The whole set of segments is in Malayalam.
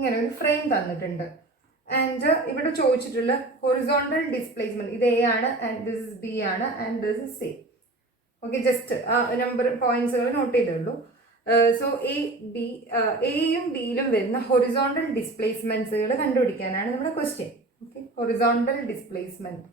ഇങ്ങനെ ഒരു ഫ്രെയിം തന്നിട്ടുണ്ട്. ആൻഡ് ഇവിടെ ചോദിച്ചിട്ടുള്ള ഹൊറിസോണ്ടൽ ഡിസ്പ്ലേസ്മെന്റ് ഇത് എ ആണ്, ആൻഡ് ദിസ് ഇസ് ബി ആണ്, and this is C. Okay, just number പോയിന്റ്സുകൾ നോട്ട് ചെയ്തുള്ളൂ. സോ എയും ബിയിലും വരുന്ന ഹൊറിസോണ്ടൽ ഡിസ്പ്ലേസ്മെന്റ്സുകൾ കണ്ടുപിടിക്കാനാണ് നമ്മുടെ ക്വസ്റ്റ്യൻ. Okay, horizontal displacement.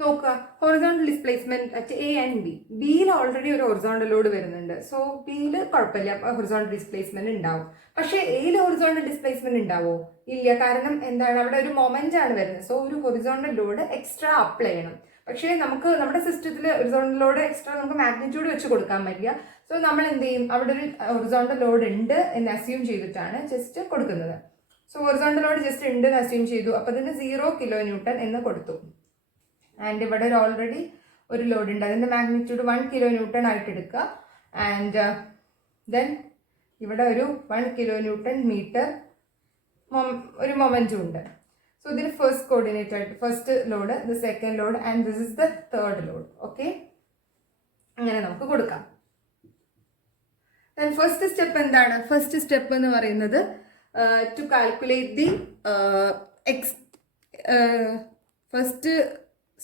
നോക്കുക, horizontal displacement at A and B. ബിയിൽ ഓൾറെഡി ഒരു ഹൊറിസോണ്ടൽ ലോഡ് വരുന്നുണ്ട്. സോ ബിയിൽ കുഴപ്പമില്ല, ഹൊറിസോണ്ടൽ ഡിസ്പ്ലേസ്മെന്റ് ഉണ്ടാവും. പക്ഷേ എയിൽ ഹൊറിസോണ്ടൽ ഡിസ്പ്ലേസ്മെന്റ് ഉണ്ടാവോ? ഇല്ല. കാരണം എന്താണ്, അവിടെ ഒരു മൊമെന്റ് ആണ് വരുന്നത്. സോ ഒരു ഹൊറിസോണ്ടൽ ലോഡ് എക്സ്ട്രാ അപ്ലൈ ചെയ്യണം. പക്ഷേ നമുക്ക് നമ്മുടെ സിസ്റ്റത്തിൽ ഹൊറിസോണ്ടൽ ലോഡ് എക്സ്ട്രാ നമുക്ക് മാഗ്നിറ്റ്യൂഡ് വെച്ച് കൊടുക്കാൻ പറ്റില്ല. സോ നമ്മൾ എന്ത് ചെയ്യും, അവിടെ ഒരു ഹൊറിസോണ്ടൽ ലോഡ് ഉണ്ട് എന്ന് അസ്യൂം ചെയ്തിട്ടാണ് ജസ്റ്റ് കൊടുക്കുന്നത്. സോ ഹൊറിസോണ്ടൽ ലോഡ് ജസ്റ്റ് ഉണ്ട് എന്ന് അസ്യൂം ചെയ്തു. അപ്പോൾ അതിന് 0 kN എന്ന് കൊടുത്തു. ആൻഡ് ഇവിടെ ഓൾറെഡി ഒരു ലോഡ് ഉണ്ട്, അതിൻ്റെ മാഗ്നിറ്റ്യൂഡ് 1 kN ആയിട്ട് എടുക്കുക. ആൻഡ് ദെൻ ഇവിടെ ഒരു 1 kN ഒരു മൊമെൻറ്റും ഉണ്ട്. സോ ഇതിന് ഫസ്റ്റ് കോർഡിനേറ്റ് ആയിട്ട് first load, the second load, and this is the third load. Okay, അങ്ങനെ നമുക്ക് കൊടുക്കാം. ദെൻ ഫസ്റ്റ് സ്റ്റെപ്പ് എന്താണ്? ഫസ്റ്റ് സ്റ്റെപ്പ് എന്ന് പറയുന്നത് to calculate the first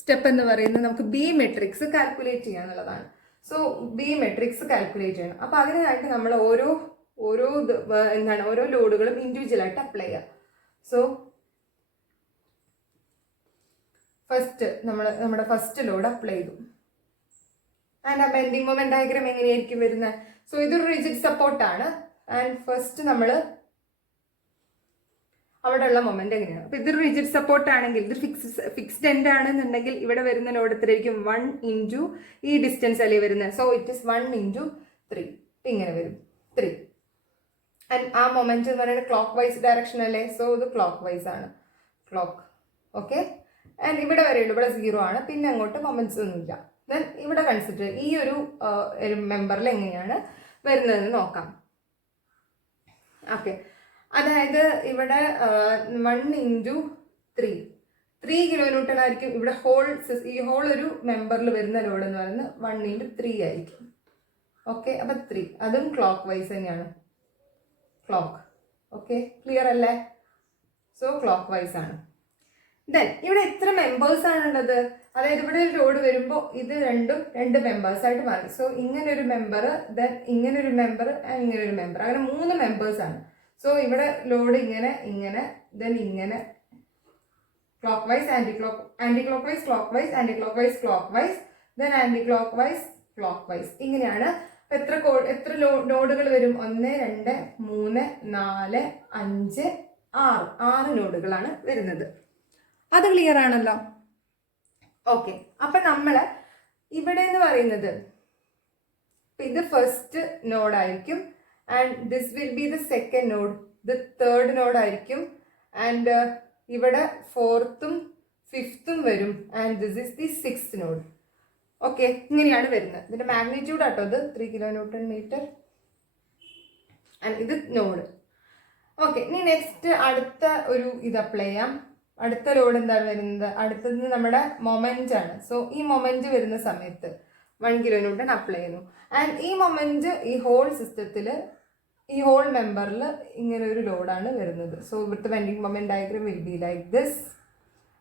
step എന്ന് പറയുന്നത് നമുക്ക് ബി മെട്രിക്സ് കാൽക്കുലേറ്റ് ചെയ്യുക എന്നുള്ളതാണ്. സോ ബി മെട്രിക്സ് കാൽക്കുലേറ്റ് ചെയ്യണം. അപ്പോൾ അതിനായിട്ട് നമ്മൾ ഓരോ ലോഡുകളും ഇൻഡിവിജ്വൽ ആയിട്ട് അപ്ലൈ ചെയ്യുക. സോ ഫസ്റ്റ് നമ്മുടെ ഫസ്റ്റ് ലോഡ് അപ്ലൈ ചെയ്തു. ആൻഡ് ആ ബെൻഡിങ് മൊമെന്റ് ഡയഗ്രാം എങ്ങനെയായിരിക്കും വരുന്നത്? സോ ഇതൊരു റിജിഡ് സപ്പോർട്ടാണ്. ആൻഡ് ഫസ്റ്റ് നമ്മൾ അവിടെയുള്ള മൊമെന്റ് എങ്ങനെയാണ്? അപ്പൊ ഇതൊരു റിജിഡ് സപ്പോർട്ട് ആണെങ്കിൽ, ഇത് ഫിക്സ്ഡ് എൻഡ് ആണെന്നുണ്ടെങ്കിൽ ഇവിടെ വരുന്ന ലോഡ് എത്രയായിരിക്കും? 1 ഇൻറ്റു ഈ ഡിസ്റ്റൻസ് അല്ലേ വരുന്നത്. So it is 1 into 3. ഇങ്ങനെ വരും 3. ആൻഡ് ആ മൊമെന്റ് എന്ന് പറയുന്നത് ക്ലോക്ക് വൈസ് ഡയറക്ഷൻ അല്ലേ. സോ ഇത് ക്ലോക്ക് വൈസ് ആണ്, ക്ലോക്ക്. ഓക്കെ, ആൻഡ് ഇവിടെ വരെയുള്ളൂ, ഇവിടെ 0 ആണ്, പിന്നെ അങ്ങോട്ട് മൊമെന്റ്സ് ഒന്നുമില്ല. ദെൻ ഇവിടെ കൺസിഡർ ഈ ഒരു മെമ്പറിൽ എങ്ങനെയാണ് വരുന്നതെന്ന് നോക്കാം. ഓക്കെ, അതായത് ഇവിടെ 1 ഇൻറ്റു 3 kN ആയിരിക്കും. ഇവിടെ ഈ ഹോൾ ഒരു മെമ്പറിൽ വരുന്ന ലോഡ് എന്ന് പറയുന്നത് 1 ഇൻറ്റു 3 ആയിരിക്കും. ഓക്കെ, അപ്പം 3 അതും ക്ലോക്ക് വൈസ് തന്നെയാണ്, ക്ലോക്ക്. ഓക്കെ, ക്ലിയർ അല്ലേ? സോ ക്ലോക്ക് വൈസ് ആണ്. ദെൻ ഇവിടെ എത്ര മെമ്പേഴ്സ് ആണുള്ളത്? അതായത് ഇവിടെ ഒരു ലോഡ് വരുമ്പോൾ ഇത് രണ്ടും 2 മെമ്പേഴ്സ് ആയിട്ട് മാറി. സോ ഇങ്ങനെ ഒരു മെമ്പർ, ദെൻ ഇങ്ങനെ ഒരു മെമ്പർ, ഇങ്ങനെ ഒരു മെമ്പർ, അങ്ങനെ 3 മെമ്പേഴ്സ് ആണ്. സോ ഇവിടെ ലോഡ് ഇങ്ങനെ ദെൻ ഇങ്ങനെ clockwise, anti clock vice, clockwise, anti clock vice, clockwise, then anti clock vice, clockwise. ഇങ്ങനെയാണ്. എത്ര ലോഡുകൾ വരും? 1 2 3 4 5 6 ലോഡുകളാണ് വരുന്നത്. അത് ക്ലിയർ ആണല്ലോ? ഓക്കെ, അപ്പൊ നമ്മള് ഇവിടെ എന്ന് പറയുന്നത് ഇത് ഫസ്റ്റ് നോഡായിരിക്കും. And this will be the second node, the third node ആയിരിക്കും. ആൻഡ് ഇവിടെ 4th 5th വരും. And this is the 6th node. Okay, ഇങ്ങനെയാണ് വരുന്നത്. ഇതിന്റെ മാഗ്നിറ്റ്യൂഡ് ആട്ടോ ഇത് 3 kN. ആൻഡ് ഇത് നോഡ്. ഓക്കെ, ഇനി നെക്സ്റ്റ് അടുത്ത ഒരു ഇത് അപ്ലൈ ചെയ്യാം. അടുത്ത ലോഡ് എന്താണ് വരുന്നത്? അടുത്തത് നമ്മുടെ മൊമെന്റ് ആണ്. സോ ഈ മൊമെന്റ് വരുന്ന സമയത്ത് 1 kN അപ്ലൈ ചെയ്യുന്നു. ആൻഡ് ഈ മൊമെന്റ് ഈ ഹോൾ സിസ്റ്റത്തിൽ, ഈ ഹോൾ മെമ്പറിൽ ഇങ്ങനെ ഒരു ലോഡാണ് വരുന്നത്. സോ ഇവിടുത്തെ bending moment diagram will be like this.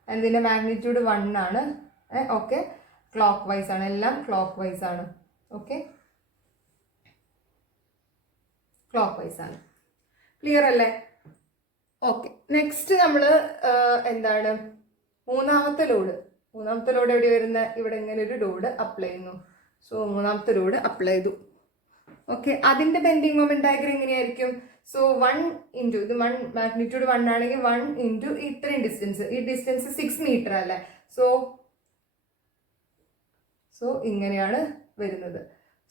And ഇതിന്റെ മാഗ്നിറ്റ്യൂഡ് 1 ആണ്. ഓക്കെ, ക്ലോക്ക് വൈസ് ആണ്, എല്ലാം ക്ലോക്ക് വൈസ് ആണ്. ഓക്കെ, ക്ലോക്ക് വൈസ് ആണ്. ക്ലിയർ അല്ലേ? ഓക്കെ, നെക്സ്റ്റ് നമ്മൾ എന്താണ്, മൂന്നാമത്തെ ലോഡ് എവിടെ വരുന്ന? ഇവിടെ ഇങ്ങനെ ഒരു ലോഡ് അപ്ലൈ ചെയ്യുന്നു. സോ മൂന്നാമത്തെ ലോഡ് അപ്ലൈ ചെയ്തു. ഓക്കെ, അതിന്റെ ബെൻഡിങ് മൊമെന്റ് ഡയഗ്രാം എങ്ങനെയായിരിക്കും? സോ 1 ഇൻറ്റു ഇത് 1 മാഗ്നിറ്റ്യൂഡ് 1 ആണെങ്കിൽ 1 ഇൻറ്റു ഇത്രയും ഡിസ്റ്റൻസ്, ഈ ഡിസ്റ്റൻസ് 6 മീറ്റർ അല്ലേ. സോ ഇങ്ങനെയാണ് വരുന്നത്.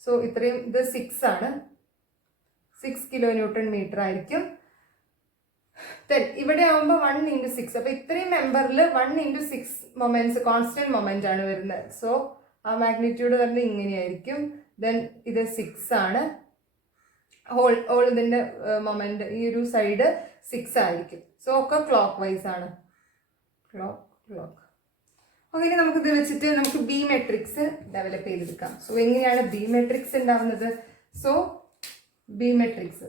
സോ ഇത്രയും ഇത് 6 ആണ്, 6 kN ആയിരിക്കും. ഇവിടെ ആവുമ്പോൾ 1 ഇൻറ്റു 6. അപ്പൊ ഇത്രയും മെമ്പറിൽ 1 ഇൻറ്റു 6 മൊമെന്റ്സ്, കോൺസ്റ്റന്റ് മൊമെന്റ് ആണ് വരുന്നത്. സോ ആ മാഗ്നിറ്റ്യൂഡ് വരുന്നത് ഇങ്ങനെയായിരിക്കും. ദെൻ ഇത് 6 ആണ്. ഹോൾ ഇതിന്റെ മൊമെന്റ് ഈ ഒരു സൈഡ് 6 ആയിരിക്കും. സോ ഒക്കെ ക്ലോക്ക് വൈസ് ആണ്, ക്ലോക്ക്. ഓക്കെ, ഇനി നമുക്കിത് വെച്ചിട്ട് നമുക്ക് ബി മെട്രിക്സ് ഡെവലപ്പ് ചെയ്തെടുക്കാം. സോ എങ്ങനെയാണ് ബി മെട്രിക്സ് ഉണ്ടാവുന്നത്? സോ ബി മെട്രിക്സ്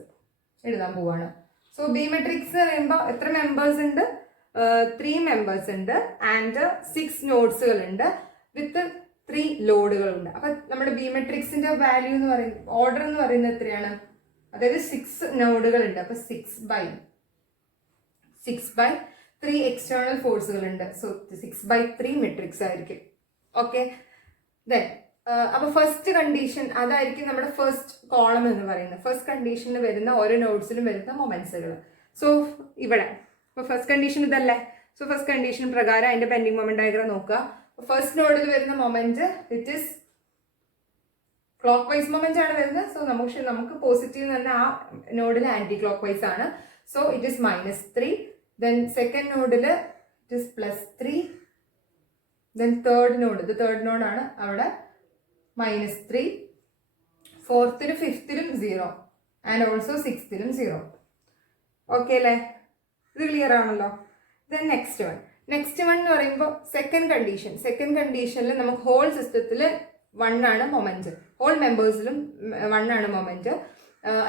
എഴുതാൻ പോവാണ്. സോ ബി മെട്രിക്സ് പറയുമ്പോൾ എത്ര മെമ്പേഴ്സ് ഉണ്ട്? 3 മെമ്പേഴ്സ് ഉണ്ട് ആൻഡ് 6 നോഡ്സുകൾ ഉണ്ട് വിത്ത് 3 ലോഡുകളുണ്ട്. അപ്പൊ നമ്മുടെ ബി മെട്രിക്സിന്റെ വാല്യൂ എന്ന് പറയുന്നത്, ഓർഡർ എന്ന് പറയുന്നത് എത്രയാണ്? അതായത് 6 നോഡുകൾ ഉണ്ട്. അപ്പൊ 6/3 എക്സ്റ്റേണൽ ഫോഴ്സുകൾ ഉണ്ട്. സോ 6/3 മെട്രിക്സ് ആയിരിക്കും. ഓക്കെ, ദെൻ അപ്പൊ ഫസ്റ്റ് കണ്ടീഷൻ അതായിരിക്കും നമ്മുടെ ഫസ്റ്റ് കോളം എന്ന് പറയുന്നത്. ഫസ്റ്റ് കണ്ടീഷനിൽ വരുന്ന ഓരോ നോഡ്സിലും വരുന്ന മൊമെന്റ്സുകൾ. സോ ഇവിടെ ഇപ്പൊ ഫസ്റ്റ് കണ്ടീഷൻ ഇതല്ലേ. സോ ഫസ്റ്റ് കണ്ടീഷൻ പ്രകാരം അതിന്റെ ബെൻഡിങ് മൊമെന്റ് ഡയഗ്രാം നോക്കുക. ഫസ്റ്റ് നോഡിൽ വരുന്ന moment it is clockwise moment ആണ് വരുന്നത്. സോ നമുക്ക് പോസിറ്റീവ് എന്ന് പറഞ്ഞാൽ ആ നോഡിൽ ആന്റി ക്ലോക്ക് വൈസ് ആണ്. So it is -3. Then second നോഡിൽ it is +3. Then third node, ഇത് തേർഡ് നോഡാണ്, അവിടെ -3. ഫോർത്തിലും ഫിഫ്ത്തിലും 0 ആൻഡ് ഓൾസോ സിക്സ്ത്തിലും 0. ഓക്കെ അല്ലേ? ഇത് ക്ലിയർ ആണല്ലോ. ദെൻ നെക്സ്റ്റ് വൺ എന്ന് പറയുമ്പോൾ സെക്കൻഡ് കണ്ടീഷനിൽ നമുക്ക് ഹോൾ സിസ്റ്റത്തിൽ 1 ആണ് മൊമെന്റ്, ഹോൾ മെമ്പേഴ്സിലും 1 ആണ് മൊമെന്റ്.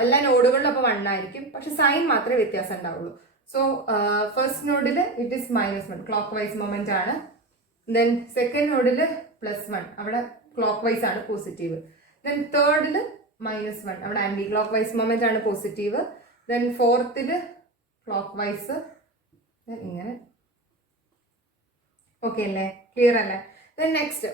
എല്ലാ നോഡുകളിലും അപ്പോൾ 1 ആയിരിക്കും, പക്ഷെ സൈൻ മാത്രമേ വ്യത്യാസം ഉണ്ടാവുള്ളൂ. സോ ഫസ്റ്റ് നോഡിൽ it is -1, clock vice moment ആണ്. ദെൻ സെക്കൻഡ് നോഡിൽ +1, അവിടെ ക്ലോക്ക് വൈസ് ആണ് പോസിറ്റീവ്. ദെൻ തേർഡിൽ -1, അവിടെ ആന്റി ക്ലോക്ക് വൈസ് മൊമെന്റ് ആണ് പോസിറ്റീവ്. ദെൻ ഫോർത്തിൽ ക്ലോക്ക് വൈസ് ഇങ്ങനെ. ഓക്കെ അല്ലേ? ക്ലിയർ അല്ലേ? ദെൻ നെക്സ്റ്റ്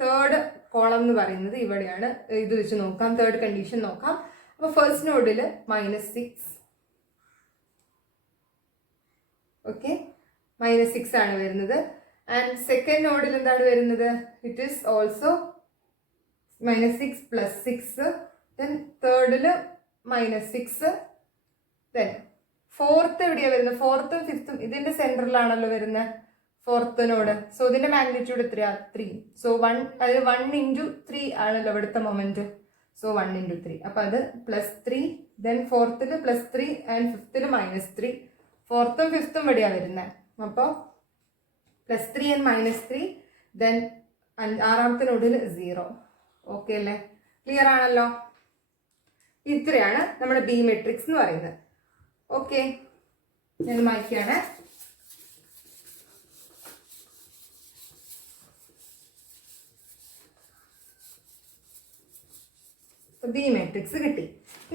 തേർഡ് കോളം എന്ന് പറയുന്നത് ഇവിടെയാണ്. ഇത് വെച്ച് നോക്കാം, തേർഡ് കണ്ടീഷൻ നോക്കാം. അപ്പൊ ഫസ്റ്റ് നോഡിൽ -6, ഓക്കെ, -6 ആണ് വരുന്നത്. ആൻഡ് സെക്കൻഡ് നോഡിൽ എന്താണ് വരുന്നത്? It is also -6 +6. ദെൻ തേർഡിൽ -6. ദെൻ ഫോർത്ത് എവിടെയാണ് വരുന്നത്? ഫോർത്തും ഫിഫ്ത്തും ഇതിന്റെ സെന്ററിലാണല്ലോ വരുന്നത് ഫോർത്ത് നോഡ്. സോ ഇതിന്റെ മാഗ്നിറ്റ്യൂഡ് എത്രയാ? 3. സോ 1 × 3 ആണല്ലോ ഇവിടുത്തെ മൊമെന്റ്. സോ 1 × 3, അപ്പൊ അത് +3. Then ഫോർത്തിൽ +3 and ഫിഫ്ത്തിൽ -3. ഫോർത്തും ഫിഫ്ത്തും ഇവിടെയാണ് വരുന്നത്. അപ്പോൾ +3 ആൻഡ് -3. ദെൻ ആറാമത്തെ നോഡിൽ 0. ഓക്കെ അല്ലേ? ക്ലിയർ ആണല്ലോ? ഇത്രയാണ് നമ്മുടെ ബി മെട്രിക്സ് എന്ന് പറയുന്നത്. ഓക്കെ, ഞാൻ മായ്ക്കാണ്. ബി മെട്രിക്സ് കിട്ടി.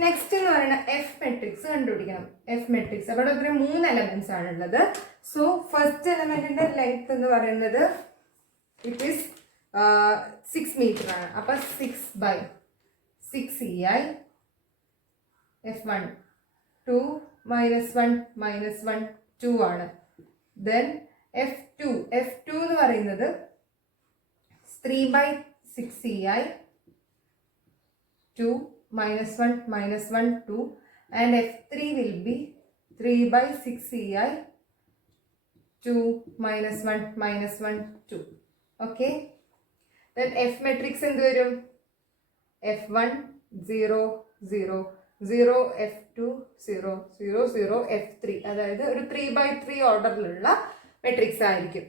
നെക്സ്റ്റ് എന്ന് പറയുന്നത് എഫ് മെട്രിക്സ് കണ്ടുപിടിക്കണം. എഫ് മെട്രിക്സ് അവിടെ ഒത്തിരി 3 എലമെന്റ്സ് ആണുള്ളത്. സോ ഫസ്റ്റ് എലമെന്റിന്റെ ലെങ്ത് എന്ന് പറയുന്നത് ഇറ്റ് ഈസ് 6 മീറ്റർ ആണ്. അപ്പൊ 6/6 EI F1 2 -1 -1 2 ആണ്. ദെൻ F2 എന്ന് പറയുന്നത് 3/6 EI 2 -1 -1 2 and F3 will be 3/6 EI 2 -1 -1 2. Okay, then F matrix എന്ത് വരും? F1 0 0 0 F2 0 0 0 F3, അതായത് ഒരു 3/3 ഓർഡറിലുള്ള മെട്രിക്സ് ആയിരിക്കും.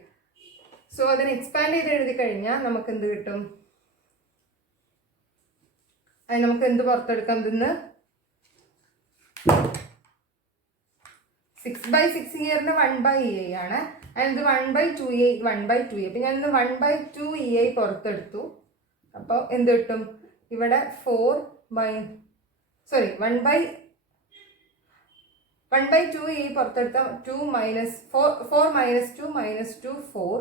സോ അതിനെ എക്സ്പാൻഡ് ചെയ്ത് എഴുതി കഴിഞ്ഞാൽ നമുക്ക് എന്ത് കിട്ടും? അത് നമുക്ക് എന്ത് പുറത്തെടുക്കാം? ഇതിന്ന് 6/6 ഇയറിന് 1/EI ആണ്. അത് 1/2EI 1/2EI. അപ്പൊ ഞാൻ 1/2EI പുറത്തെടുത്തു. അപ്പോൾ എന്ത് കിട്ടും? ഇവിടെ 1/2EI പുറത്തെടുത്ത 2 - 4 4 - 2 - 2 4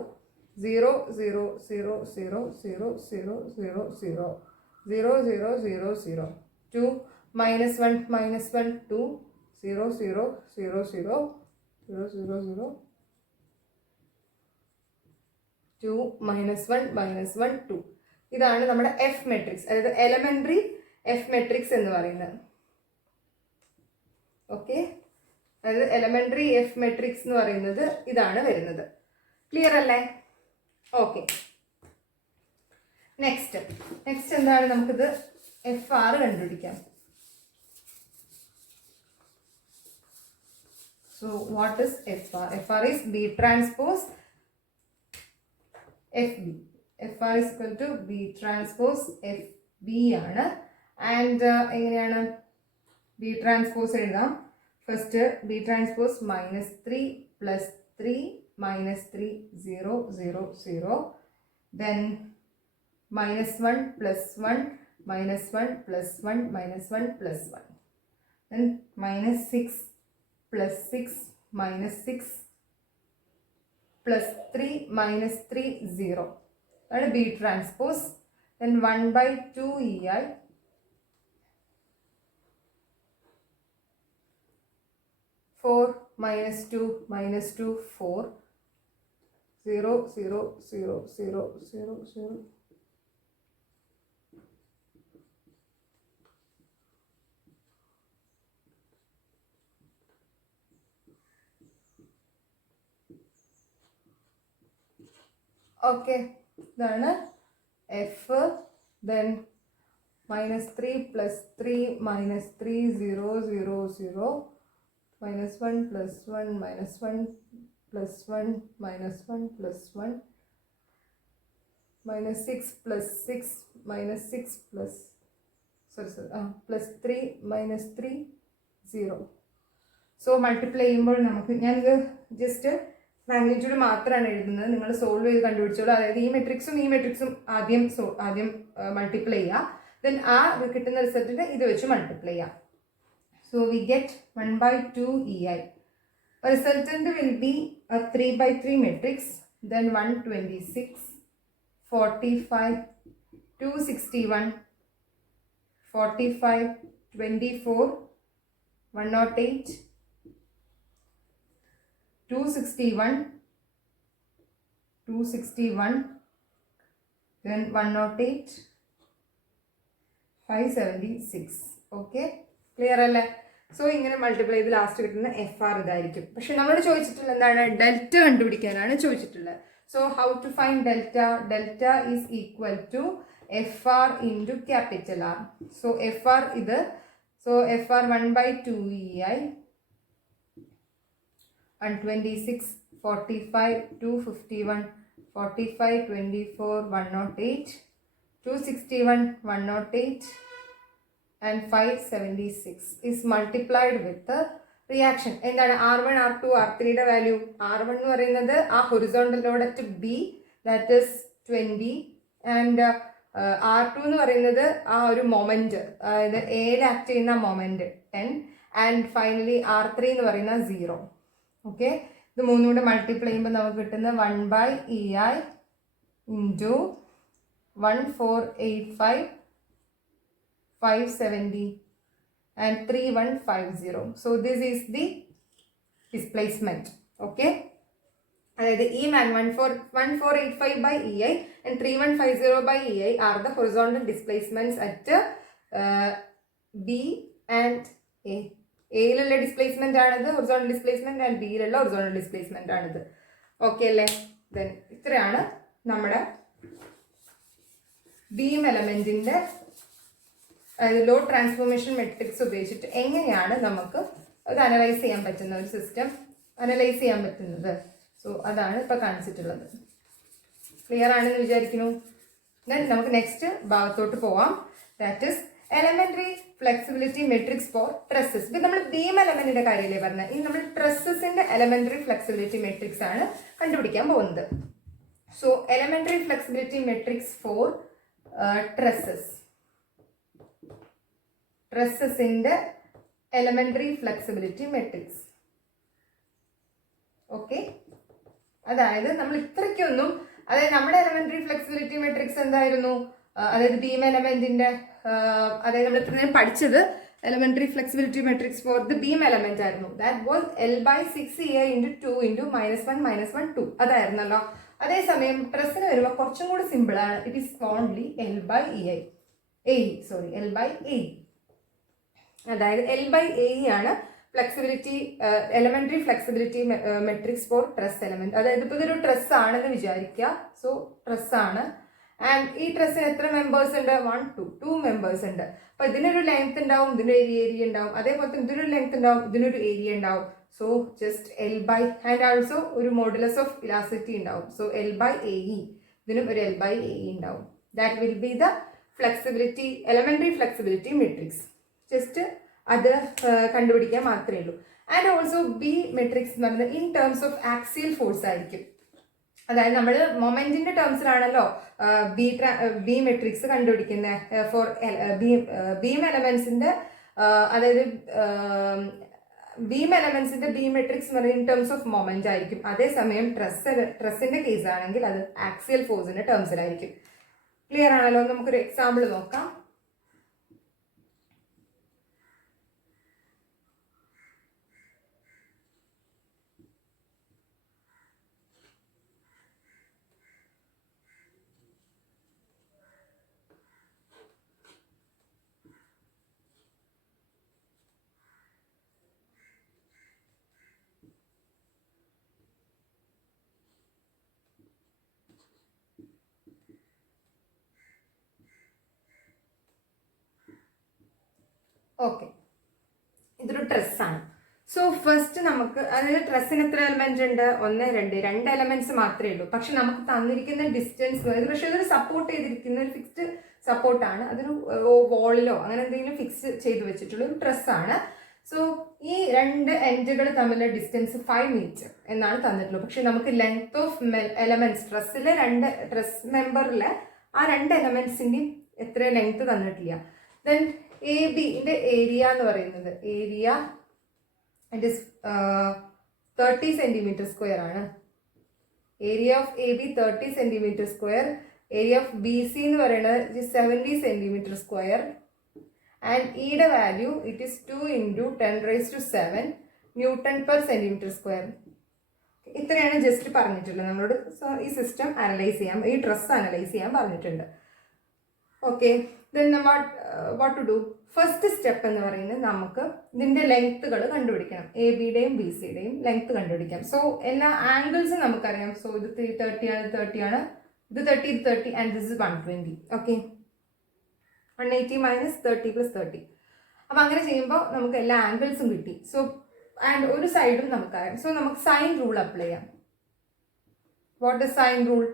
0 0 0 0 0 0 0 0 0 0 0 0 2 -1 -1 2 0 0 0 0 0 0 0 2 -1 -1 2. ഇതാണ് നമ്മുടെ എഫ് മെട്രിക്സ്, അതായത് എലമെന്ററി എഫ് മെട്രിക്സ് എന്ന് പറയുന്നത്. ഓക്കെ, അതായത് എലമെന്ററി എഫ് മെട്രിക്സ് എന്ന് പറയുന്നത് ഇതാണ് വരുന്നത്. ക്ലിയർ അല്ലേ? ഓക്കെ, നെക്സ്റ്റ് എന്താണ്? നമുക്കിത് FR കണ്ടുപിടിക്കാം. So what is FR? FR is B transpose FB. FR is equal to B transpose FB ആണ്. ആൻഡ് എങ്ങനെയാണ് B transpose എഴുതാം? First B transpose -3 + 3 -3 0 0 0. Then -1 + 1 -1 + 1 -1 + 1. Then -6 + 6 -6 +3 -3 0. That is B transpose. Then 1/2 EI. 4 -2 -2 4 0 0 0 0 0 0. Okay, then F, then -3 + 3 -3 0 0 0, -1 + 1 -1 + 1 -1 + 1, -6 + 6 -6 +3 -3 0. So multiply ചെയ്യുമ്പോൾ നമുക്ക് ഞാനിത് ജസ്റ്റ് മാഗ്നിറ്റ്യൂഡ് മാത്രമാണ് എഴുതുന്നത്. നിങ്ങൾ സോൾവ് ചെയ്ത് കണ്ടുപിടിച്ചോളൂ. അതായത് ഈ മെട്രിക്സും ആദ്യം മൾട്ടിപ്ലൈ ചെയ്യുക. ദെൻ ആ കിട്ടുന്ന റിസൾട്ടിന് ഇത് വെച്ച് മൾട്ടിപ്ലൈ ചെയ്യാം. So we get 1/2 EI. Resultant will be a 3/3 matrix. Then 126, 45, 261, 45, 24, 108, 261, then 108, 576. Okay, clear അല്ലേ? സോ ഇങ്ങനെ മൾട്ടിപ്ലൈ ചെയ്ത് ലാസ്റ്റ് കിട്ടുന്ന FR ഇതായിരിക്കും. പക്ഷെ നമ്മളോട് ചോദിച്ചിട്ടുള്ള എന്താണ്? ഡെൽറ്റ കണ്ടുപിടിക്കാനാണ് ചോദിച്ചിട്ടുള്ളത്. So how to find delta? Delta is equal to FR into capital R. So FR ഇത്, so FR 1/2 EI, 126, 45, 251, 45, 24, 108, 261, 108 and 576 is multiplied with the reaction. എന്താണ് R1, R2, R3യുടെ വാല്യൂ? R1 എന്ന് പറയുന്നത് ആ horizontal load at B, that is 20, and R2 എന്ന് പറയുന്നത് ആ ഒരു മൊമെന്റ്, അതായത് എയിൽ ആക്ട് ചെയ്യുന്ന മൊമെന്റ് 10, ആൻഡ് ഫൈനലി R3 എന്ന് പറയുന്ന 0. ഓക്കെ, ഇത് മൂന്നും കൂടെ മൾട്ടിപ്ലൈ ചെയ്യുമ്പോൾ നമുക്ക് കിട്ടുന്ന 1/EI into 1485, 570 and 3150. So this is the displacement. Okay, അതായത് ഈ 1485 by EI and 3150 by EI are the horizontal displacements at B and A. എയിലുള്ള ഡിസ്പ്ലേസ്മെന്റ് ആണിത് ഹൊറിസോണ്ടൽ ഡിസ്പ്ലേസ്മെന്റ്, ആൻഡ് ബിയിലുള്ള ഹൊറിസോണ്ടൽ ഡിസ്പ്ലേസ്മെന്റ് ആണിത്. ഓക്കെ അല്ലേ? ദെൻ ഇത്രയാണ് നമ്മുടെ ബീം എലമെന്റിന്റെ ലോഡ് ട്രാൻസ്ഫോർമേഷൻ മെട്രിക്സ് ഉപയോഗിച്ചിട്ട് എങ്ങനെയാണ് നമുക്ക് അത് അനലൈസ് ചെയ്യാൻ പറ്റുന്ന ഒരു സിസ്റ്റം അനലൈസ് ചെയ്യാൻ പറ്റുന്നത്. സോ അതാണ് ഇപ്പോൾ കാണിച്ചിട്ടുള്ളത്. ക്ലിയർ ആണെന്ന് വിചാരിക്കുന്നു. ദെൻ നമുക്ക് നെക്സ്റ്റ് ഭാഗത്തോട്ട് പോവാം. That is elementary flexibility matrix four tresses. ഇപ്പം നമ്മൾ ബീം എലമെന്റിന്റെ കാര്യമല്ലേ പറഞ്ഞത്, ഇനി നമ്മൾ ട്രസ്സസിന്റെ എലമെന്ററി ഫ്ലെക്സിബിലിറ്റി മെട്രിക്സ് ആണ് കണ്ടുപിടിക്കാൻ പോകുന്നത്. So elementary flexibility matrix for ട്രസ്സസിന്റെ എലമെന്ററി ഫ്ലെക്സിബിലിറ്റി മെട്രിക്സ്. ഓക്കെ, അതായത് നമ്മൾ ഇത്രയ്ക്കൊന്നും, അതായത് നമ്മുടെ എലമെന്ററി ഫ്ലെക്സിബിലിറ്റി മെട്രിക്സ് എന്തായിരുന്നു? അതായത് ബീം എലമെന്റിന്റെ, അതായത് നമ്മൾ ഇത്രയും പഠിച്ചത് elementary flexibility matrix for the beam element ആയിരുന്നു. ദാറ്റ് വാസ് L/6EI × 2 × -1 -1 2 അതായിരുന്നല്ലോ. അതേസമയം ട്രസ്സിന് വരുമ്പോൾ കുറച്ചും കൂടി സിമ്പിൾ ആണ്. It is only L/AE. അതായത് L/AE ആണ് flexibility elementary flexibility matrix for truss element. അതായത് ഇപ്പോൾ ഇതൊരു ട്രസ് ആണെന്ന് വിചാരിക്കുക. സോ ട്രസ് ആണ്, ആൻഡ് ഈ ട്രസ്സിന് എത്ര മെമ്പേഴ്സ് ഉണ്ട്? 1 2 മെമ്പേഴ്സ് ഉണ്ട്. അപ്പൊ ഇതിനൊരു ലെങ്ത് ഉണ്ടാവും, ഇതിനൊരു ഏരിയ ഉണ്ടാവും, അതേപോലെ തന്നെ ഇതിനൊരു ലെങ്ത് ഉണ്ടാവും, ഇതിനൊരു ഏരിയ ഉണ്ടാവും. So just L/, and also ഒരു മോഡുലസ് ഓഫ് ഇലാസ്റ്റിസിറ്റി ഉണ്ടാവും. So L/AE. ഇതിനും ഒരു L by A ഉണ്ടാവും. That will be the flexibility, elementary flexibility matrix. Just അത് കണ്ടുപിടിക്കാൻ മാത്രമേ ഉള്ളൂ. ആൻഡ് ഓൾസോ ബി മെട്രിക്സ് എന്ന് പറയുന്നത് in terms of axial force ആയിരിക്കും. അതായത് നമ്മൾ മൊമെന്റിന്റെ ടേംസിലാണല്ലോ ബി മെട്രിക്സ് കണ്ടുപിടിക്കുന്നത് ഫോർ ബീം എലമെന്റ്സിന്റെ, അതായത് ബീം എലമെന്റ്സിന്റെ ബി മെട്രിക്സ് എന്ന് പറയുന്നത് ഇൻ ടേംസ് ഓഫ് മൊമെന്റ് ആയിരിക്കും. അതേസമയം ട്രസ്സിന്റെ കേസ് ആണെങ്കിൽ അത് ആക്സിയൽ ഫോഴ്സിന്റെ ടേംസിലായിരിക്കും. ക്ലിയർ ആണല്ലോ? നമുക്കൊരു എക്സാമ്പിൾ നോക്കാം. ഓക്കെ, ഇതൊരു ട്രസ്സാണ്. സോ ഫസ്റ്റ് നമുക്ക്, അതായത് ട്രസ്സിന് എത്ര എലമെന്റ് ഉണ്ട്? 1, 2 എലമെന്റ്സ് മാത്രമേ ഉള്ളൂ. പക്ഷെ നമുക്ക് തന്നിരിക്കുന്ന ഡിസ്റ്റൻസ്, പക്ഷെ ഇതൊരു സപ്പോർട്ട് ചെയ്തിരിക്കുന്ന ഒരു ഫിക്സ്ഡ് സപ്പോർട്ടാണ്. അതൊരു വോളിലോ അങ്ങനെ എന്തെങ്കിലും ഫിക്സ് ചെയ്ത് വെച്ചിട്ടുള്ള ഒരു ട്രസ്സാണ്. സോ ഈ 2 എൻഡുകൾ തമ്മിലുള്ള ഡിസ്റ്റൻസ് 5 മീറ്റർ എന്നാണ് തന്നിട്ടുള്ളത്. പക്ഷെ നമുക്ക് ലെങ്ത് ഓഫ് എലമെന്റ്സ്, ട്രസ് മെമ്പറിലെ ആ 2 എലമെന്റ്സിന്റെയും എത്ര ലെങ്ത് തന്നിട്ടില്ല. ദെൻ എ ബിന്റെ ഏരിയ എന്ന് പറയുന്നത്, area it is 30 centimetre square ആണ്. Area of A B 30 centimetre square. Area of B C എന്ന് പറയുന്നത് 70 സെന്റിമീറ്റർ സ്ക്വയർ. ആൻഡ് ഇയുടെ value it is 2 × 10⁻⁷ newton per centimetre square. ഇത്രയാണ് ജസ്റ്റ് പറഞ്ഞിട്ടുള്ളത് നമ്മളോട്. സോ ഈ സിസ്റ്റം അനലൈസ് ചെയ്യാം, ഈ ഡ്രസ് അനലൈസ് ചെയ്യാൻ പറഞ്ഞിട്ടുണ്ട്. Okay, then what to do? First step എന്ന് പറയുന്നത് നമുക്ക് ഇതിന്റെ ലെങ്ത്തുകൾ കണ്ടുപിടിക്കണം. എ ബിയുടെയും ബി സിയുടെയും ലെങ്ത് കണ്ടുപിടിക്കാം. സോ എല്ലാ ആംഗിൾസും നമുക്കറിയാം. സോ ഇത് 330 ആണ്, 30 ആണ്, ഇത് 30, ഇത് 30, ആൻഡ് ദിസ് ഇസ് 120. ഓക്കെ, 180 - 30 + 30. അപ്പം അങ്ങനെ ചെയ്യുമ്പോൾ നമുക്ക് എല്ലാ ആംഗിൾസും കിട്ടി. സോ ആൻഡ് ഒരു സൈഡും നമുക്കറിയാം. സോ നമുക്ക് സൈൻ റൂൾ അപ്ലൈ ചെയ്യാം. What is sine rule?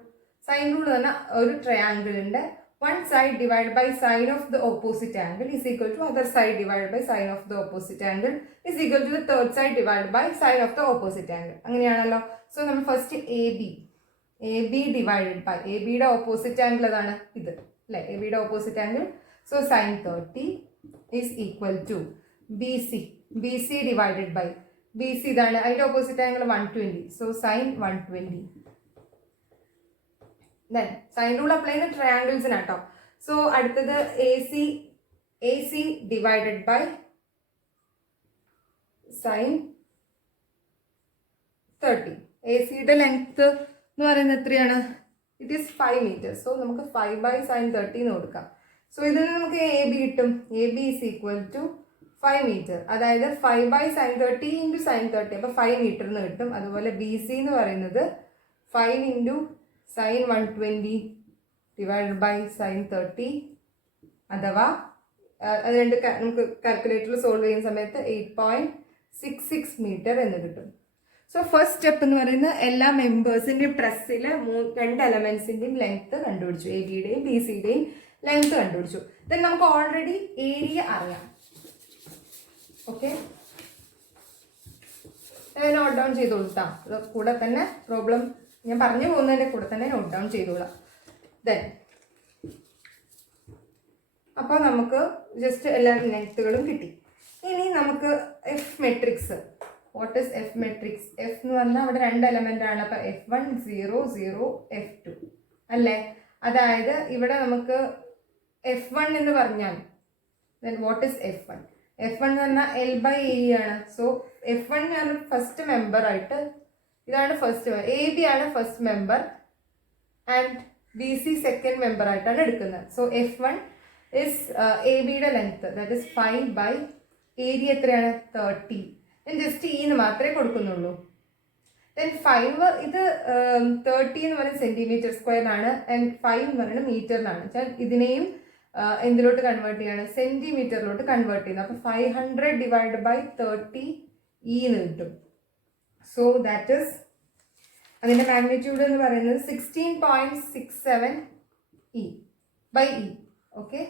Sine rule എന്ന് പറഞ്ഞാൽ ഒരു ട്രയാങ്കിളിന്റെ one side divided by sine of the opposite angle is equal to other side divided by sine of the opposite angle is equal to the third side divided by sine of the opposite angle. അങ്ങനെയാണല്ലോ. സോ നമ്മൾ first A B divided by, A ബിയുടെ ഓപ്പോസിറ്റ് ആംഗിൾ അതാണ് ഇത് അല്ലേ, എ ബിയുടെ opposite angle. So sine 30 is equal to B C divided by, B C ഇതാണ്, അതിൻ്റെ opposite angle 120. So sine 120. Then sine rule apply ചെയ്യുന്ന ട്രയാങ്കിൾസിനാട്ടോ. സോ അടുത്തത് A C divided by sine 30. A സിയുടെ ലെങ്ത് എന്ന് പറയുന്നത് എത്രയാണ്? It is 5 metre. സോ നമുക്ക് 5/sin 30 എന്ന് കൊടുക്കാം. സോ ഇതിൽ നമുക്ക് എ ബി കിട്ടും. A B is equal to 5 metre. അതായത് 5/sin 30 × sin 30, അപ്പോൾ 5 മീറ്റർ എന്ന് കിട്ടും. അതുപോലെ ബി സി എന്ന് പറയുന്നത് 5 × sin 120 ഡിവൈഡഡ് ബൈ sin 30, അഥവാ അത് രണ്ട് നമുക്ക് കാൽക്കുലേറ്ററിൽ സോൾവ് ചെയ്യുന്ന സമയത്ത് 8.66 മീറ്റർ എന്ന് കിട്ടും. സോ ഫസ്റ്റ് സ്റ്റെപ്പ് എന്ന് പറയുന്നത് എല്ലാ മെമ്പേഴ്സിൻ്റെയും ട്രസ്സിലെ 2 എലമെന്റ്സിൻ്റെയും ലെങ്ത് കണ്ടുപിടിച്ചു. എ ബിയുടെയും ബി സിയുടെയും ലെങ്ത് കണ്ടുപിടിച്ചു. ദെൻ നമുക്ക് ഓൾറെഡി ഏരിയ അറിയാം. ഓക്കെ, നോട്ട് ഡൗൺ ചെയ്ത് കൊടുത്താം. കൂടെ തന്നെ പ്രോബ്ലം ഞാൻ പറഞ്ഞു പോകുന്നതിൻ്റെ കൂടെ തന്നെ നോട്ട് ഡൗൺ ചെയ്തോളാം. ദെൻ അപ്പോൾ നമുക്ക് ജസ്റ്റ് എല്ലാ ലെങ്ത്തുകളും കിട്ടി. ഇനി നമുക്ക് F matrix. What is F matrix? F എന്ന് പറഞ്ഞാൽ അവിടെ 2 എലമെന്റ് ആണ്. അപ്പോൾ F1 0 0 F2 അല്ലേ? അതായത് ഇവിടെ നമുക്ക് F1 എന്ന് പറഞ്ഞാൽ then what is F1? F1 എന്ന് പറഞ്ഞാൽ L/A ആണ്. സോ F1 ആണ് ഫസ്റ്റ് മെമ്പർ ആയിട്ട്, ഇതാണ് ഫസ്റ്റ്, എ ബി ആണ് first member and B C second member ആയിട്ടാണ് എടുക്കുന്നത്. സോ F1 ഇസ് എ ബിയുടെ ലെങ്ത്, ദാറ്റ് ഇസ് 5/, ഏരിയ എത്രയാണ്? 30. ഞാൻ ജസ്റ്റ് എന്ന് മാത്രമേ കൊടുക്കുന്നുള്ളൂ. ദെൻ 5, ഇത് 30 എന്ന് പറയുന്നത് സെന്റിമീറ്റർ സ്ക്വയറിനാണ് ആൻഡ് 5 എന്ന് പറയുന്നത് മീറ്ററിനാണ്. ഇതിനെയും എന്തിലോട്ട് കൺവേർട്ട് ചെയ്യാണ്? സെന്റിമീറ്ററിലോട്ട് കൺവേർട്ട് ചെയ്യുന്നത്. അപ്പോൾ 500 ഡിവൈഡ് ബൈ 30 എന്ന് കിട്ടും. So that is അതിൻ്റെ മാഗ്നിറ്റ്യൂഡ് എന്ന് പറയുന്നത് 16.67 E/E. Okay.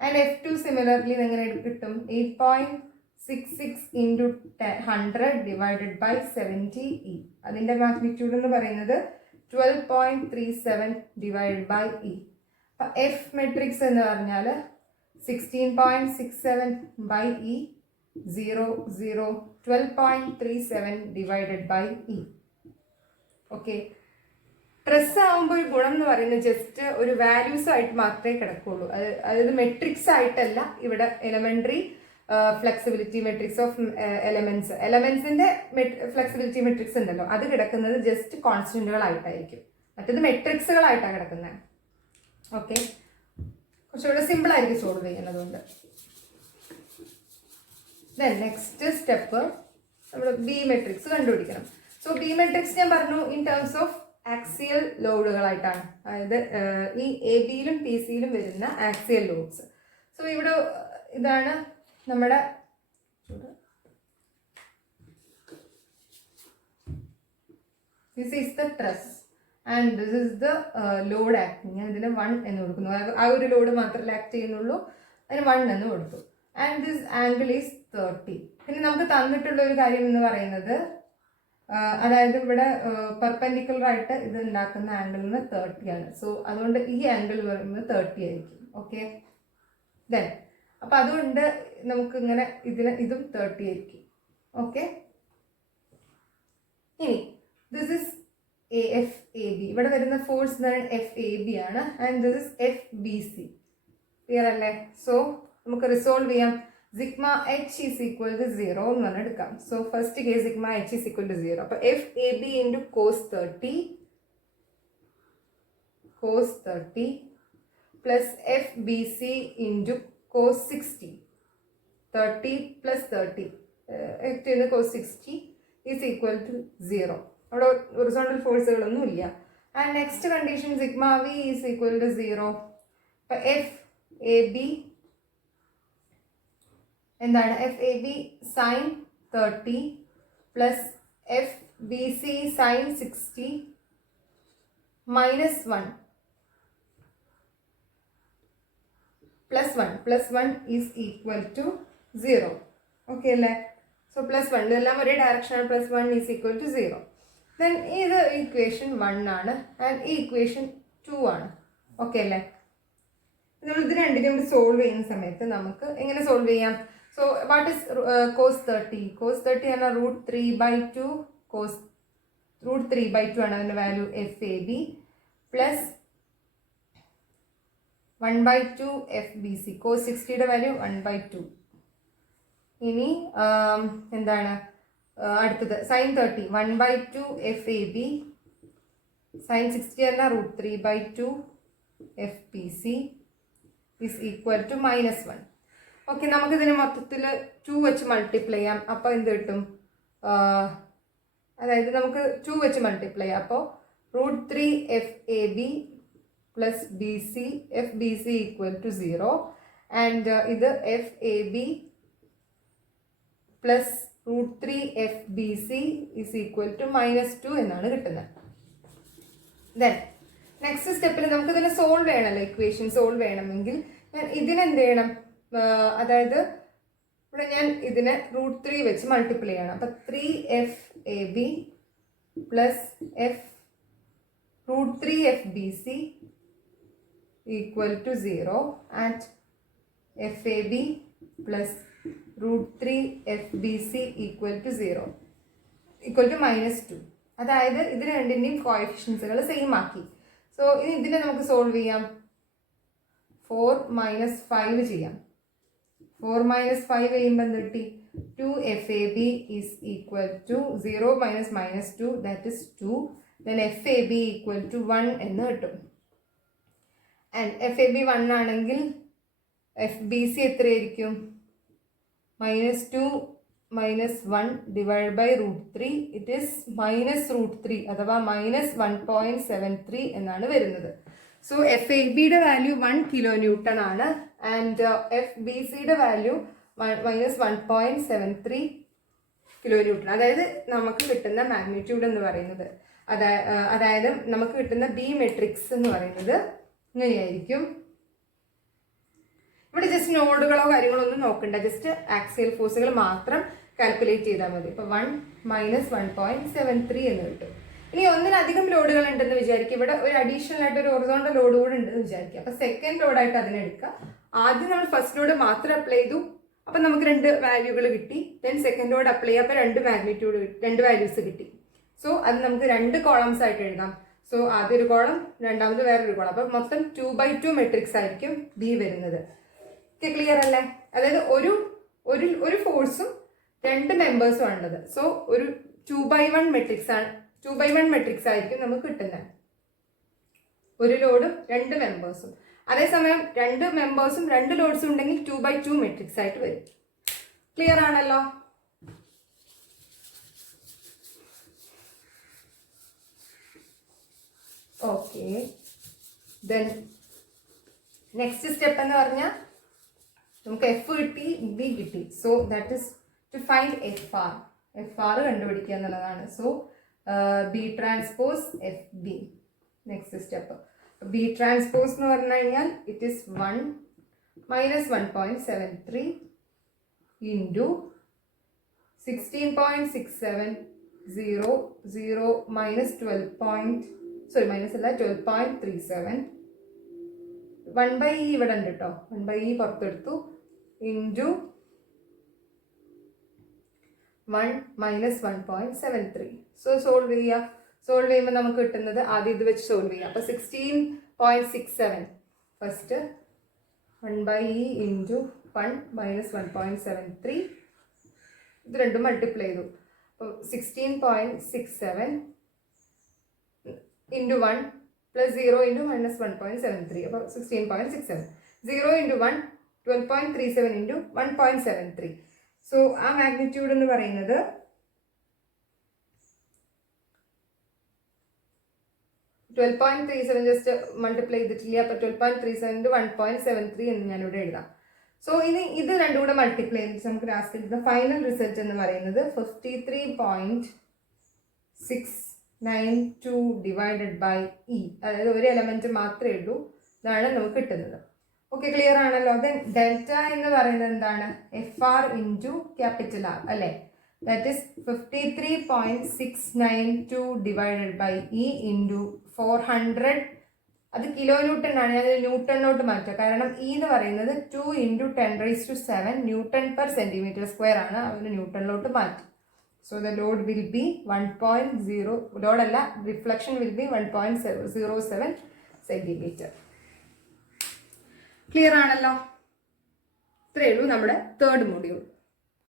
And F2 similarly എങ്ങനെ കിട്ടും? 8.66 into 100 divided by 70 E. അതിൻ്റെ മാഗ്നിറ്റ്യൂഡ് എന്ന് പറയുന്നത് 12.37 divided by E. അപ്പം F മെട്രിക്സ് എന്ന് പറഞ്ഞാൽ 16.67 by E 0 0 12.37 divided by E. Okay. ട്രെസ് ആകുമ്പോൾ ഒരു ഗുണം എന്ന് പറയുന്നത് ജസ്റ്റ് ഒരു വാല്യൂസ് ആയിട്ട് മാത്രമേ കിടക്കുള്ളൂ. അതായത് മെട്രിക്സ് ആയിട്ടല്ല. ഇവിടെ എലമെന്ററി ഫ്ലെക്സിബിലിറ്റി മെട്രിക്സ് ഓഫ് എലമെന്റ്സിന്റെ ഫ്ലെക്സിബിലിറ്റി മെട്രിക്സ് ഉണ്ടല്ലോ, അത് കിടക്കുന്നത് ജസ്റ്റ് കോൺസ്റ്റന്റുകളായിട്ടായിരിക്കും. മറ്റേത് മെട്രിക്സുകളായിട്ടാണ് കിടക്കുന്നത്. ഓക്കെ. കുറച്ചുകൂടെ സിമ്പിൾ ആയിരിക്കും സോൾവ് ചെയ്യുന്നതുകൊണ്ട്. നെക്സ്റ്റ് സ്റ്റെപ്പ് നമ്മൾ ബി മെട്രിക്സ് കണ്ടുപിടിക്കണം. സോ ബി മെട്രിക്സ് ഞാൻ പറഞ്ഞു ഇൻ ടേംസ് ഓഫ് ആക്സിയൽ ലോഡുകളായിട്ടാണ്. അതായത് ഈ എ ബിയിലും പി സിയിലും വരുന്ന ആക്സിയൽ ലോഡ്സ്. സോ ഇവിടെ ഇതാണ് നമ്മുടെ this is the truss and this is the load acting. ഞാൻ ഇതിന് 1 എന്ന് കൊടുക്കുന്നു. ആ ഒരു ലോഡ് മാത്രമേ ആക്ട് ചെയ്യുന്നുള്ളൂ, അതിന് 1 എന്ന് കൊടുത്തു. And this angle is 30. പിന്നെ നമുക്ക് തന്നിട്ടുള്ള ഒരു കാര്യം എന്ന് പറയുന്നത് അതായത് ഇവിടെ പെർപെൻഡിക്കുലർ ആയിട്ട് ഇത് ഉണ്ടാക്കുന്ന ആംഗിളിന് 30 ആണ്. സോ അതുകൊണ്ട് ഈ ആംഗിൾ പറയുന്നത് 30 ആയിരിക്കും. ഓക്കെ. ദെൻ അപ്പം അതുകൊണ്ട് നമുക്ക് ഇങ്ങനെ ഇതും 30 ആയിരിക്കും. ഓക്കെ. ഇനി ദിസ് ഇസ് FAB. ഇവിടെ വരുന്ന ഫോഴ്സ് FAB ആണ്. And this is FBC. Clear അല്ലേ? സോ നമുക്ക് റിസോൾവ് ചെയ്യാം. Sigma H is equal to 0 എന്ന് പറഞ്ഞാൽ എടുക്കാം. So first case sigma H is equal to 0. അപ്പോൾ FAB into cos 30 plus FBC into cos 60. 30 plus 30 cos 60 is equal to 0. അവിടെ ഹൊറിസോണ്ടൽ ഫോഴ്സുകളൊന്നും ഇല്ല. And next condition sigma V is equal to 0. അപ്പം FAB എന്താണ്? FAB sine 30 plus FBC sine 60 minus 1 plus 1 is equal to 0. Okay അല്ലേ? സോ പ്ലസ് 1 ഇതെല്ലാം ഒരേ ഡയറക്ഷനാണ്. Plus 1 is equal to 0. Then ഇത് ഇക്വേഷൻ 1 ആണ് ആൻഡ് ഈ ഇക്വേഷൻ 2 ആണ്. ഓക്കെ അല്ലേ? നമ്മൾ ഇത് രണ്ടിനും സോൾവ് ചെയ്യുന്ന സമയത്ത് നമുക്ക് എങ്ങനെ സോൾവ് ചെയ്യാം? So what is cos 30? cos 30 ആണ് √3/2 √3/2 ആണ് അതിൻ്റെ value FAB plus 1/2 FBC. cos 60യുടെ വാല്യൂ 1/2. ഇനി എന്താണ് അടുത്തത്? sin 30 1/2 FAB sin 60 ആണ് √3/2 FBC is equal to -1. Okay. നമുക്കിതിന് മൊത്തത്തിൽ 2 വെച്ച് മൾട്ടിപ്ലൈ ചെയ്യാം. അപ്പോൾ എന്ത് കിട്ടും? അതായത് നമുക്ക് 2 വെച്ച് മൾട്ടിപ്ലൈ ചെയ്യാം. അപ്പോൾ √3 FAB plus FBC equal to 0. And ഇത് FAB plus √3 FBC is equal to -2 എന്നാണ് കിട്ടുന്നത്. ദെൻ നെക്സ്റ്റ് സ്റ്റെപ്പിൽ നമുക്ക് ഇതിനെ സോൾവ് ചെയ്യണമല്ലോ. ഇക്വേഷൻ സോൾവ് ചെയ്യണമെങ്കിൽ ഞാൻ ഇതിനെന്ത് ചെയ്യണം? അതായത് ഇവിടെ ഞാൻ ഇതിനെ √3 വെച്ച് മൾട്ടിപ്ലൈ ചെയ്യണം. അപ്പം 3 FAB plus √3 FBC equal to 0 and FAB plus √3 FBC equal to 0 equal to -2. അതായത് ഇതിന് രണ്ടിൻ്റെയും കോഎഫിഷ്യൻസുകൾ സെയിം ആക്കി. സോ ഇനി ഇതിനെ നമുക്ക് സോൾവ് ചെയ്യാം. 4 - 5 ചെയ്യാം. 4 - 5 ചെയ്യുമ്പോൾ എന്ത് കിട്ടി? 2 FAB is equal to 0 - -2 that is 2. Then FAB equal to 1 എന്ന് കിട്ടും. ആൻഡ് FAB 1 ആണെങ്കിൽ FBC എത്രയായിരിക്കും? -2 - 1 ഡിവൈഡ് ബൈ √3 ഇറ്റ് ഈസ് -√3 അഥവാ -1.73 എന്നാണ് വരുന്നത്. സോ FABയുടെ വാല്യൂ 1 kN ആണ് ആൻഡ് FBCയുടെ വാല്യൂ -1.73 kN. അതായത് നമുക്ക് കിട്ടുന്ന മാഗ്നിറ്റ്യൂഡ് എന്ന് പറയുന്നത്. അതായത് നമുക്ക് കിട്ടുന്ന ബി മെട്രിക്സ് എന്ന് പറയുന്നത് ഇങ്ങനെയായിരിക്കും. ഇവിടെ ജസ്റ്റ് നോഡുകളോ കാര്യങ്ങളോ ഒന്നും നോക്കണ്ട, ജസ്റ്റ് ആക്സിയൽ ഫോഴ്സുകൾ മാത്രം കാൽക്കുലേറ്റ് ചെയ്താൽ മതി. ഇപ്പൊ 1 - 1.73 എന്ന് കിട്ടും. ഇനി ഒന്നിലധികം ലോഡുകൾ ഉണ്ടെന്ന് വിചാരിക്കുക, ഇവിടെ ഒരു അഡീഷണൽ ആയിട്ട് ഒരു ഹൊറിസോണ്ടൽ ലോഡ് കൂടെ ഉണ്ടെന്ന് വിചാരിക്കുക. അപ്പൊ സെക്കൻഡ് ലോഡായിട്ട് അതിനെടുക്കുക. ആദ്യം നമ്മൾ ഫസ്റ്റ് ലോഡ് മാത്രം അപ്ലൈ ചെയ്തു, അപ്പൊ നമുക്ക് 2 വാല്യൂകൾ കിട്ടി. ദെൻ സെക്കൻഡ് ലോഡ് അപ്ലൈ ചെയ്യുക, അപ്പൊ 2 വാല്യൂസ് കിട്ടി. സോ അത് നമുക്ക് 2 കോളംസ് ആയിട്ട് എഴുതാം. സോ ആദ്യം ഒരു കോളം, രണ്ടാമത് വേറൊരു കോളം. അപ്പൊ മൊത്തം 2x2 മെട്രിക്സ് ആയിരിക്കും ബി വരുന്നത്. ക്ലിയർ അല്ലേ? അതായത് ഒരു ഫോഴ്സും 2 മെമ്പേഴ്സും ആണുള്ളത്. സോ ഒരു 2x1 മെട്രിക്സ് ആണ്, 2x1 മെട്രിക്സ് ആയിരിക്കും നമുക്ക് കിട്ടുന്നത്. ഒരു ലോഡും 2 മെമ്പേഴ്സും. അതേസമയം 2 മെമ്പേഴ്സും 2 ലോഡ്സും ഉണ്ടെങ്കിൽ 2x2 മെട്രിക്സ് ആയിട്ട് വരും. ക്ലിയർ ആണല്ലോ? ഓക്കെ. ദെൻ നെക്സ്റ്റ് സ്റ്റെപ്പ് എന്ന് പറഞ്ഞാൽ നമുക്ക് എഫ് കിട്ടി, ബി കിട്ടി. So that is to find F R കണ്ടുപിടിക്കുക എന്നുള്ളതാണ്. So B transpose F B. Next step B transpose എന്ന് പറഞ്ഞു കഴിഞ്ഞാൽ ഇറ്റ് ഈസ് 1 - 1.73 ഇൻറ്റു 16.67 0 0 -12.37 1/e ഇവിടെ ഉണ്ട് കേട്ടോ, 1/e പുറത്തെടുത്തു, ഇൻറ്റു 1 - 1.73. സോ സോൾവ് ചെയ്യുക. സോൾവ് ചെയ്യുമ്പോൾ നമുക്ക് കിട്ടുന്നത് ആദ്യം ഇത് വെച്ച് സോൾവ് ചെയ്യാം. അപ്പൊ 16.67 ഫസ്റ്റ് 1/e ഇൻറ്റു 1 - 1.73 ഇത് രണ്ടും മൾട്ടിപ്ലൈ ചെയ്തു. അപ്പോൾ 16.67 ഇൻറ്റു 1 പ്ലസ് 0 ഇൻറ്റു -1.73. അപ്പോൾ 16.67. 0 ഇൻറ്റു 1 12.37 ഇൻറ്റു 1.73. സോ ആ മാഗ്നിറ്റ്യൂഡ് എന്ന് പറയുന്നത് 12.37 ജസ്റ്റ് മൾട്ടിപ്ലൈ ചെയ്തിട്ടില്ല. അപ്പോൾ 12.37 ഇൻറ്റു 1.73 എന്ന് ഞാനിവിടെ എഴുതാം. സോ ഇനി ഇത് രണ്ടും കൂടെ മൾട്ടിപ്ലൈ ചെയ്തിട്ട് നമുക്ക് ലാസ്റ്റ് കിട്ടുന്ന ഫൈനൽ റിസൾട്ട് എന്ന് പറയുന്നത് 53.692 ഡിവൈഡഡ് ബൈ ഇ. അതായത് ഒരു എലമെന്റ് മാത്രമേ ഉള്ളൂ, ഇതാണ് നമുക്ക് കിട്ടുന്നത്. ഓക്കെ, ക്ലിയർ ആണല്ലോ? ദെൻ ഡെൽറ്റ എന്ന് പറയുന്നത് എന്താണ്? F R into capital R അല്ലേ? That is 53.692 divided by E into 400. അത് കിലോ ന്യൂട്ടൺ ആണ്, ഞാൻ ന്യൂട്ടണിലോട്ട് മാറ്റുക. കാരണം ഇ എന്ന് പറയുന്നത് 2 × 10⁷ ന്യൂട്ടൺ പെർ സെന്റിമീറ്റർ സ്ക്വയർ ആണ്, അതിന് ന്യൂട്ടണിലോട്ട് മാറ്റി. So the load will be 1.0, ലോഡല്ല reflection will be 1.07 centimetre. Clear ആണല്ലോ? ഇത്രയേ ഉള്ളൂ നമ്മുടെ തേർഡ് മൊഡ്യൂൾ.